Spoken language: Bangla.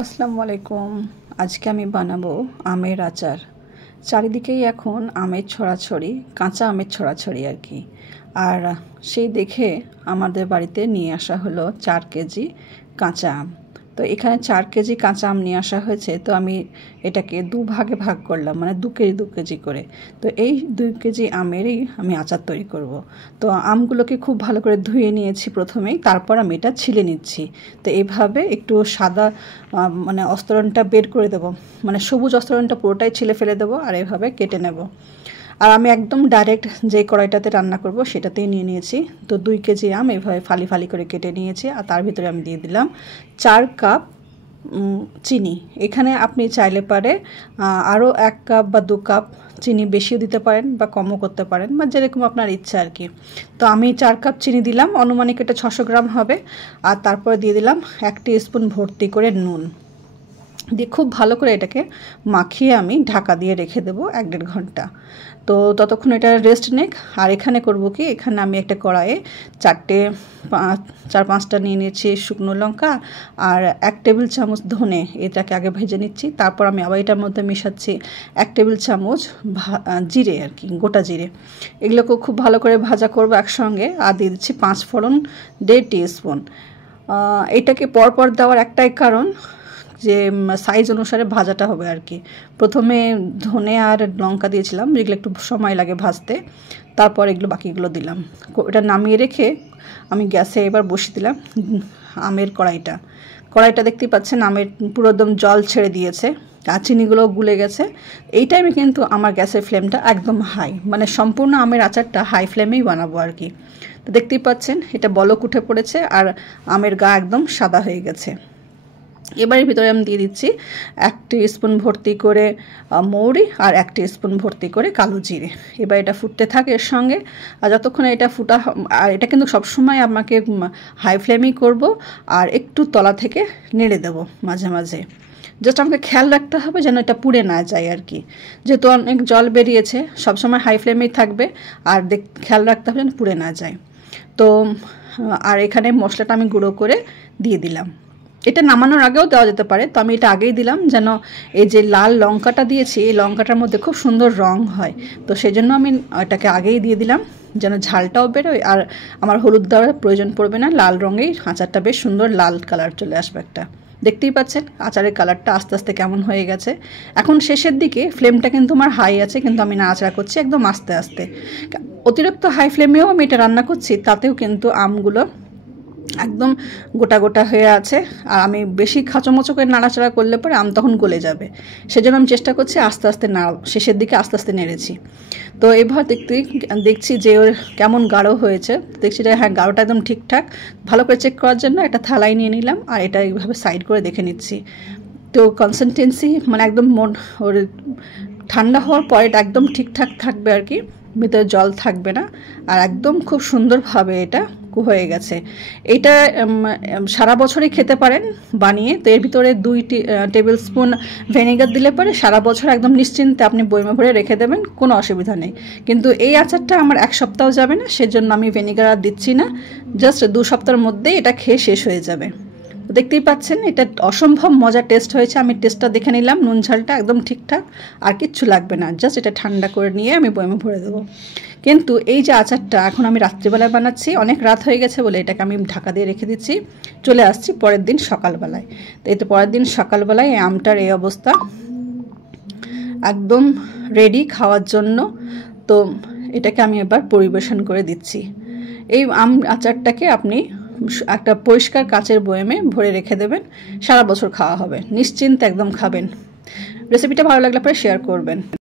আসসালামু আলাইকুম। আজকে আমি বানাবো আমের আচার। চারিদিকেই এখন আমের ছড়াছড়ি, কাঁচা আমের ছড়াছড়ি আর কি। আর সেই দেখে আমাদের বাড়িতে নিয়ে আসা হলো 4 কেজি কাঁচা আম। তো এখানে 4 কেজি কাঁচা আম নিয়ে আসা হয়েছে। তো আমি এটাকে 2 ভাগে ভাগ করলাম, মানে 2 কেজি করে। তো এই 2 কেজি আমেরই আমি আচার তৈরি করব। তো আমগুলোকে খুব ভালো করে ধুয়ে নিয়েছি প্রথমেই, তারপর আমি এটা ছিলে নিচ্ছি। তো এইভাবে একটু সাদা মানে অস্তরণটা বের করে দেব, মানে সবুজ অস্তরণটা পুরোটাই ছিলে ফেলে দেবো আর এভাবে কেটে নেব। আর আমি একদম ডাইরেক্ট যে কড়াইটাতে রান্না করব সেটাতেই নিয়ে নিয়েছি। তো 2 কেজি আম এভাবে ফালি ফালি করে কেটে নিয়েছি। আর তার ভিতরে আমি দিয়ে দিলাম 4 কাপ চিনি। এখানে আপনি চাইলে পারে আরও 1 কাপ বা 2 কাপ চিনি বেশিও দিতে পারেন বা কমও করতে পারেন, বা যেরকম আপনার ইচ্ছা আর কি। তো আমি 4 কাপ চিনি দিলাম, আনুমানিক এটা 600 গ্রাম হবে। আর তারপরে দিয়ে দিলাম 1 টিস্পুন ভর্তি করে নুন দিয়ে খুব ভালো করে এটাকে মাখিয়ে আমি ঢাকা দিয়ে রেখে দেবো 1-1.5 ঘন্টা। তো ততক্ষণ এটা রেস্ট নেক। আর এখানে করব কি, এখানে আমি একটা কড়াইয়ে 4-5টা নিয়ে নিয়েছি শুকনো লঙ্কা আর 1 টেবিল চামচ ধনে, এটাকে আগে ভেজে নিচ্ছি। তারপর আমি আবার এটার মধ্যে মেশাচ্ছি 1 টেবিল চামচ জিরে আর কি, গোটা জিরে। এগুলোকেও খুব ভালো করে ভাজা করব একসঙ্গে। আর দিয়ে দিচ্ছি 5 ফোড়ন 1.5 টিস্পুন। এটাকে পরপর দেওয়ার একটাই কারণ যে সাইজ অনুসারে ভাজাটা হবে আর কি। প্রথমে ধনে আর লঙ্কা দিয়েছিলাম, যেগুলো একটু সময় লাগে ভাজতে, তারপর এগুলো বাকিগুলো দিলাম। এটা নামিয়ে রেখে আমি গ্যাসে এবার বসিয়ে দিলাম আমের কড়াইটা দেখতেই পাচ্ছেন আমের পুরো একদম জল ছেড়ে দিয়েছে আর চিনিগুলো গুলে গেছে। এই টাইমে কিন্তু আমার গ্যাসের ফ্লেমটা একদম হাই, মানে সম্পূর্ণ আমের আচারটা হাই ফ্লেমেই বানাবো আর কি। তো দেখতেই পাচ্ছেন এটা বলক উঠে পড়েছে আর আমের গা একদম সাদা হয়ে গেছে। এবারের ভিতরে আমি দিয়ে দিচ্ছি 1 টিস্পুন ভর্তি করে মৌরি আর 1 টিস্পুন ভর্তি করে কালো জিরে। এবার এটা ফুটতে থাকে এর সঙ্গে। আর যতক্ষণ এটা ফুটা, আর এটা কিন্তু সবসময় আমাকে হাই ফ্লেমেই করব আর একটু তলা থেকে নেড়ে দেবো মাঝে মাঝে। জাস্ট আমাকে খেয়াল রাখতে হবে যেন এটা পুড়ে না যায় আর কি। যেহেতু অনেক জল বেরিয়েছে, সবসময় হাই ফ্লেমেই থাকবে। আর খেয়াল রাখতে হবে যেন পুড়ে না যায়। তো আর এখানে মশলাটা আমি গুঁড়ো করে দিয়ে দিলাম। এটা নামানোর আগেও দেওয়া যেতে পারে, তো আমি এটা আগেই দিলাম যেন এই যে লাল লঙ্কাটা দিয়েছি এই লঙ্কাটার মধ্যে খুব সুন্দর রং হয়। তো সেই জন্য আমি এটাকে আগেই দিয়ে দিলাম যেন ঝালটাও বেরোয় আর আমার হলুদ দেওয়ার প্রয়োজন পড়বে না। লাল রঙেই আচারটা বেশ সুন্দর লাল কালার চলে আসবে একটা। দেখতেই পাচ্ছেন আচারের কালারটা আস্তে আস্তে কেমন হয়ে গেছে। এখন শেষের দিকে ফ্লেমটা কিন্তু আমার হাই আছে, কিন্তু আমি নাড়াচাড়া করছি একদম আস্তে আস্তে। অতিরিক্ত হাই ফ্লেমেও আমি এটা রান্না করছি, তাতেও কিন্তু আমগুলো একদম গোটা গোটা হয়ে আছে। আর আমি বেশি খাঁচোমোচো করে নাড়াচাড়া করলে পরে আম তখন গলে যাবে। সেজন্য আমি চেষ্টা করছি আস্তে আস্তে শেষের দিকে আস্তে আস্তে নেড়েছি। তো এবার দেখছি যে ওর কেমন গাঢ় হয়েছে। দেখছি যে হ্যাঁ, গাঢ়টা একদম ঠিকঠাক। ভালো করে চেক করার জন্য একটা থালায় নিয়ে নিলাম আর এটা এইভাবে সাইড করে দেখে নিচ্ছি। তো কনসিস্টেন্সি মানে একদম ওর ঠান্ডা হওয়ার পরে এটা একদম ঠিকঠাক থাকবে আর কি, ভিতরে জল থাকবে না। আর একদম খুব সুন্দরভাবে এটা হয়ে গেছে। এটা সারা বছরই খেতে পারেন বানিয়ে। তো এর ভিতরে 2 টেবিল স্পুন ভিনেগার দিলে পরে সারা বছর একদম নিশ্চিন্তে আপনি বয়মে ভরে রেখে দেবেন, কোনো অসুবিধা নেই। কিন্তু এই আচারটা আমার 1 সপ্তাহ যাবে না, সেজন্য আমি ভিনেগার আর দিচ্ছি না। জাস্ট 2 সপ্তাহের মধ্যেই এটা খেয়ে শেষ হয়ে যাবে। দেখতেই পাচ্ছেন এটা অসম্ভব মজার টেস্ট হয়েছে। আমি টেস্টটা দেখে নিলাম, নুন ঝালটা একদম ঠিকঠাক, আর কিচ্ছু লাগবে না। জাস্ট এটা ঠান্ডা করে নিয়ে আমি বয়মে ভরে দেবো। কিন্তু এই যে আচারটা এখন আমি রাত্রিবেলায় বানাচ্ছি, অনেক রাত হয়ে গেছে বলে এটাকে আমি ঢাকা দিয়ে রেখে দিচ্ছি। চলে আসছি পরের দিন সকালবেলায়। তো এই তো পরের দিন সকালবেলায় এই আমটার এই অবস্থা, একদম রেডি খাওয়ার জন্য। তো এটাকে আমি এবার পরিবেশন করে দিচ্ছি। এই আম আচারটাকে আপনি একটা পরিষ্কার কাচের বয়ামে ভরে রেখে দেবেন, সারা বছর খাওয়া হবে নিশ্চিন্তে, একদম খাবেন। রেসিপিটা ভালো লাগলে পরে শেয়ার করবেন।